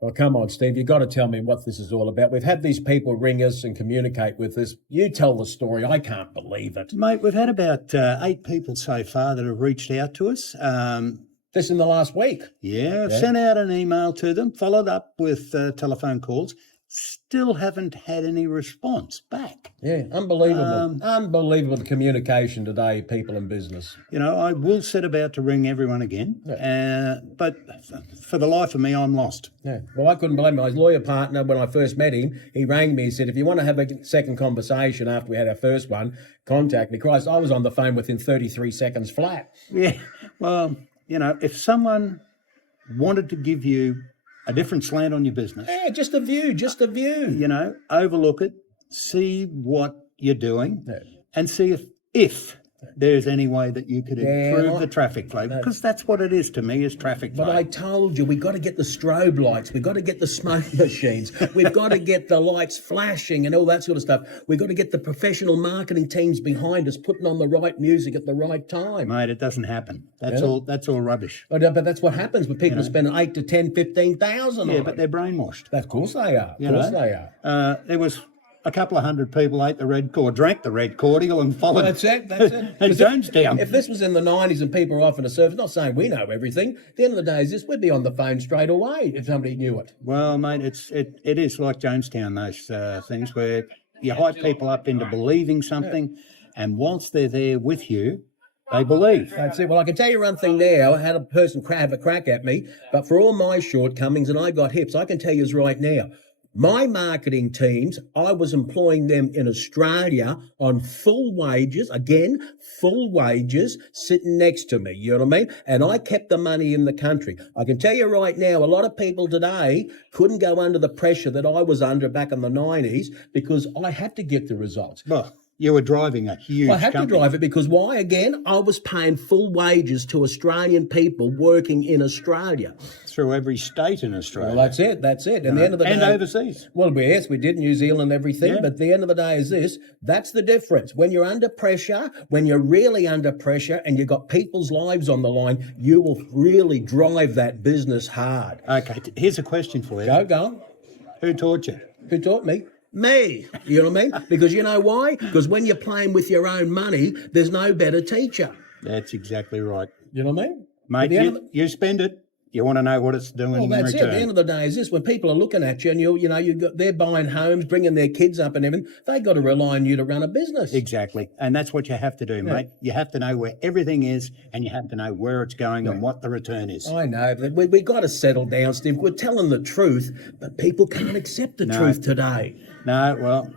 Well, come on, Steve, you've got to tell me what this is all about. We've had these people ring us and communicate with us. You tell the story. I can't believe it. Mate, we've had about 8 people so far that have reached out to us. This in the last week. I've sent out an email to them, followed up with telephone calls. Still haven't had any response back. Yeah, unbelievable. Unbelievable the communication today, people in business. You know, I will set about to ring everyone again, but for the life of me, I'm lost. Yeah. Well, I couldn't believe my lawyer partner, when I first met him, he rang me and said, if you want to have a second conversation after we had our first one, contact me. Christ, I was on the phone within 33 seconds flat. Yeah, well, you know, if someone wanted to give you a different slant on your business, Yeah, just a view. you know, overlook it, see what you're doing, and see if there's any way that you could improve the traffic flow, because that's what it is to me, is traffic flow. But I told you, we've got to get the strobe lights. We've got to get the smoke machines. We've got to get the lights flashing and all that sort of stuff. We've got to get the professional marketing teams behind us, putting on the right music at the right time. Mate, it doesn't happen. That's all rubbish. But that's what happens when people spend 8 to 10, 15,000 on Yeah, it. but they're brainwashed. Of course they are. Of course they are. There was a couple of hundred people drank the red cordial and followed. That's it. That's it. And Jonestown. If this was in the 90s and people were offering a service, not saying we know everything, at the end of the day is this, we'd be on the phone straight away if somebody knew it. Well, mate, it is like Jonestown, those things where you hype people up into believing something, and once they're there with you, they believe. That's it. Well, I can tell you one thing now. I had a person have a crack at me, but for all my shortcomings, and I got hips, I can tell you right now, my marketing teams, I was employing them in Australia on full wages, sitting next to me, you know what I mean? And I kept the money in the country. I can tell you right now, a lot of people today couldn't go under the pressure that I was under back in the 90s because I had to get the results. Well, you were driving a huge I had company. to drive it because why? Again, I was paying full wages to Australian people working in Australia. Through every state in Australia. Well, that's it. That's it. And the end of the and day, overseas. Well, yes, we did New Zealand and everything, Yeah. but the end of the day is this. That's the difference. When you're under pressure, when you're really under pressure and you've got people's lives on the line, you will really drive that business hard. Okay, here's a question for you. Go on. Who taught you? Who taught me? Me. You know what I mean? Because you know why? Because when you're playing with your own money, there's no better teacher. That's exactly right. You know what I mean? Mate, you spend it, you want to know what it's doing Well, in that's return. it. The end of the day is this: when people are looking at you, and they're buying homes, bringing their kids up, and everything, they got to rely on you to run a business. Exactly. And that's what you have to do, mate. You have to know where everything is, and you have to know where it's going and what the return is. I know, but we got to settle down, Steve. We're telling the truth, but people can't accept the truth today. No, well,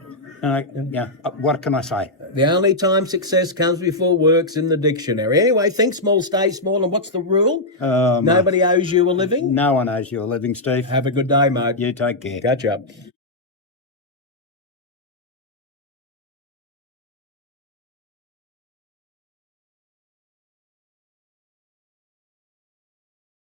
what can I say? The only time success comes before work's in the dictionary. Anyway, think small, stay small, and what's the rule? Nobody owes you a living. No one owes you a living, Steve. Have a good day, mate. You take care. Catch up.